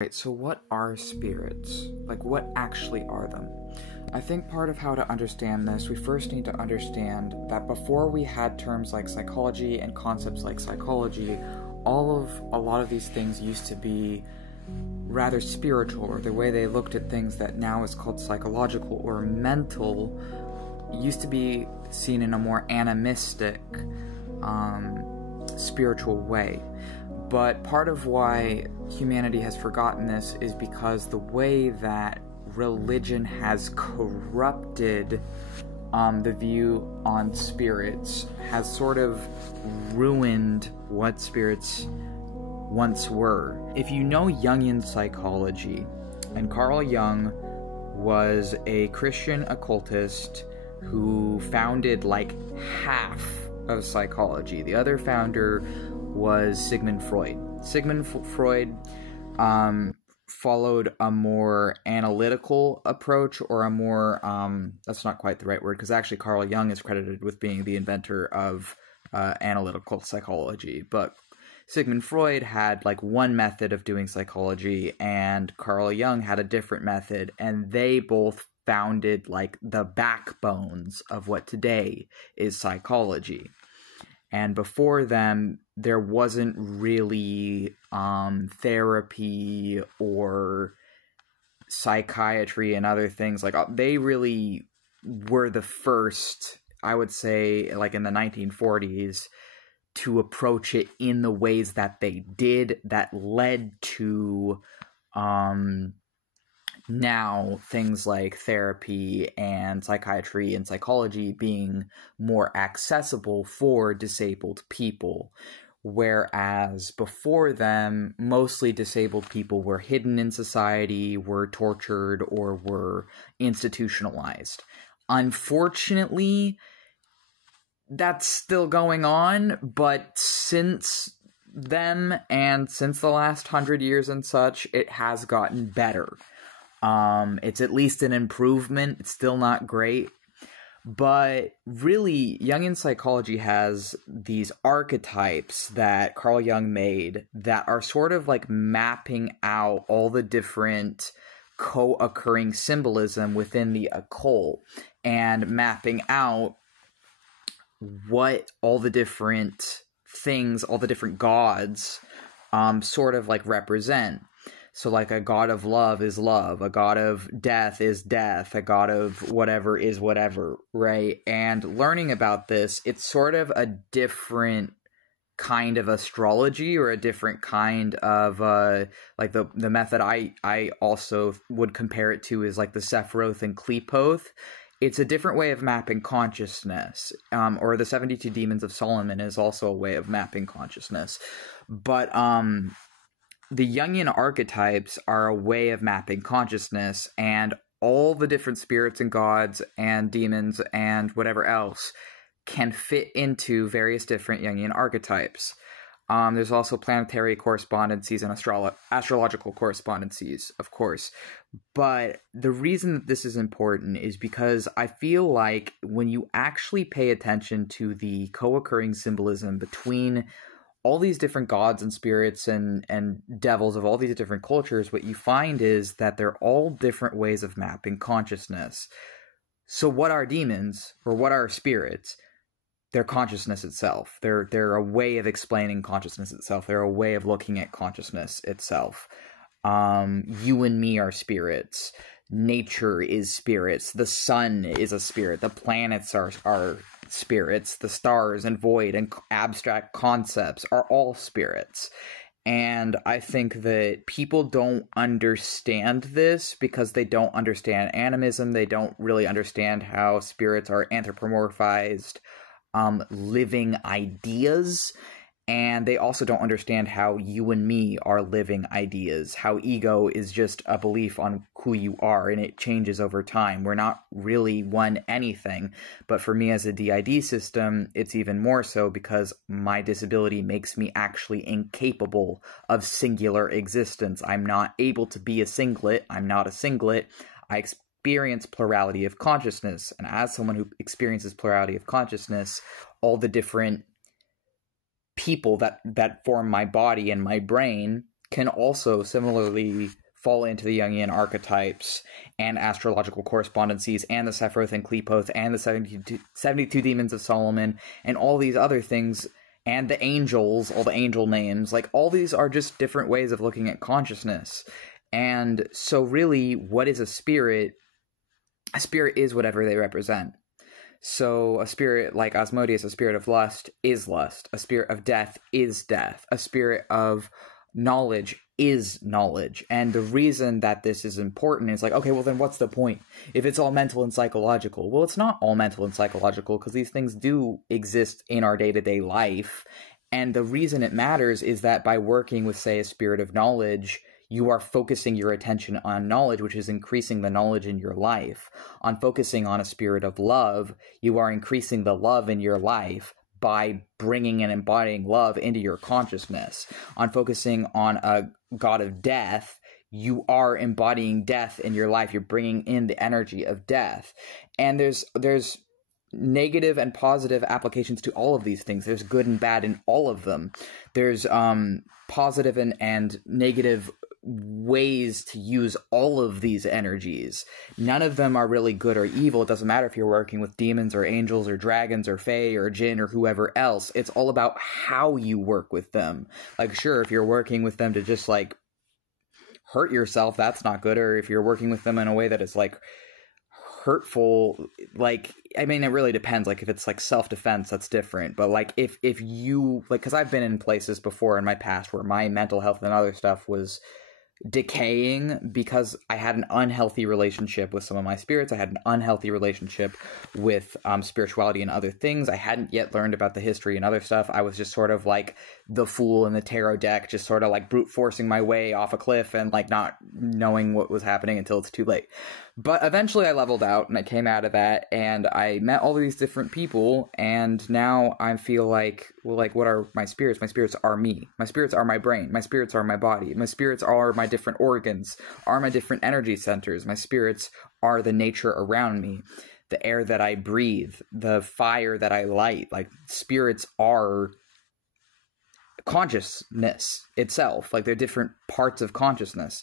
Right, so what are spirits? Like, what actually are them? I think part of how to understand this, we first need to understand that before we had terms like psychology and concepts like psychology, a lot of these things used to be rather spiritual, or the way they looked at things that now is called psychological or mental used to be seen in a more animistic, spiritual way. But part of why humanity has forgotten this is because the way that religion has corrupted the view on spirits has sort of ruined what spirits once were. If you know Jungian psychology, and Carl Jung was a Christian occultist who founded like half of psychology. The other founder was Sigmund Freud. Sigmund Freud followed a more analytical approach, or a more, that's not quite the right word, because actually Carl Jung is credited with being the inventor of analytical psychology, but Sigmund Freud had like one method of doing psychology, and Carl Jung had a different method, and they both founded like the backbones of what today is psychology. And before them, there wasn't really therapy or psychiatry and other things. Like, they really were the first, I would say, like in the 1940s, to approach it in the ways that they did, that led to now things like therapy and psychiatry and psychology being more accessible for disabled people. Whereas before them, mostly disabled people were hidden in society, were tortured, or were institutionalized. Unfortunately, that's still going on, but since them and since the last 100 years and such, it has gotten better. It's at least an improvement. It's still not great. But really, Jungian psychology has these archetypes that Carl Jung made that are sort of like mapping out all the different co-occurring symbolism within the occult, and mapping out what all the different things, all the different gods, sort of like represent. So like a god of love is love, a god of death is death, a god of whatever is whatever, right? And learning about this, it's sort of a different kind of astrology, or a different kind of, like the method I also would compare it to is like the Sephiroth and Qliphoth. It's a different way of mapping consciousness, or the 72 Demons of Solomon is also a way of mapping consciousness. But the Jungian archetypes are a way of mapping consciousness, and all the different spirits and gods and demons and whatever else can fit into various different Jungian archetypes. There's also planetary correspondences and astrological correspondences, of course. But the reason that this is important is because I feel like when you actually pay attention to the co-occurring symbolism between all these different gods and spirits and devils of all these different cultures, what you find is that they're all different ways of mapping consciousness. So what are demons, or what are spirits? They're consciousness itself. They're a way of explaining consciousness itself. They're a way of looking at consciousness itself. You and me are spirits. Nature is spirits. The sun is a spirit. The planets are spirits. The stars and void and abstract concepts are all spirits. And I think that people don't understand this because they don't understand animism. They don't really understand how spirits are anthropomorphized living ideas. And they also don't understand how you and me are living ideas, how ego is just a belief on who you are, and it changes over time. We're not really one anything, but for me as a DID system, it's even more so because my disability makes me actually incapable of singular existence. I'm not able to be a singlet. I'm not a singlet. I experience plurality of consciousness, and as someone who experiences plurality of consciousness, all the different people that form my body and my brain can also similarly fall into the Jungian archetypes and astrological correspondences and the Sephiroth and Qlipoth and the 72 demons of Solomon and all these other things, and the angels, all the angel names. Like, all these are just different ways of looking at consciousness. And so really, what is a spirit? A spirit is whatever they represent. So a spirit like Asmodeus, a spirit of lust, is lust. A spirit of death is death. A spirit of knowledge is knowledge. And the reason that this is important is like, okay, well then what's the point? If it's all mental and psychological, well, it's not all mental and psychological, because these things do exist in our day-to-day life. And the reason it matters is that by working with, say, a spirit of knowledge, you are focusing your attention on knowledge, which is increasing the knowledge in your life. On focusing on a spirit of love, you are increasing the love in your life by bringing and embodying love into your consciousness. On focusing on a god of death, you are embodying death in your life. You're bringing in the energy of death. And there's negative and positive applications to all of these things. There's good and bad in all of them. There's positive and negative ways to use all of these energies. None of them are really good or evil. It doesn't matter if you're working with demons or angels or dragons or fae or jinn or whoever else. It's all about how you work with them. Like, sure, if you're working with them to just like hurt yourself, that's not good. Or if you're working with them in a way that is like hurtful, like, I mean, it really depends. Like, if it's like self-defense, that's different. But like, if you, like, because I've been in places before in my past where my mental health and other stuff was decaying because I had an unhealthy relationship with some of my spirits. I had an unhealthy relationship with spirituality and other things. I hadn't yet learned about the history and other stuff. I was just sort of like the fool in the tarot deck, just sort of like brute forcing my way off a cliff and like not knowing what was happening until it's too late. But eventually I leveled out and I came out of that and I met all these different people, and now I feel like, well, like, what are my spirits? My spirits are me. My spirits are my brain. My spirits are my body. My spirits are my different organs, are my different energy centers. My spirits are the nature around me, the air that I breathe, the fire that I light. Like, spirits are consciousness itself. Like, they're different parts of consciousness.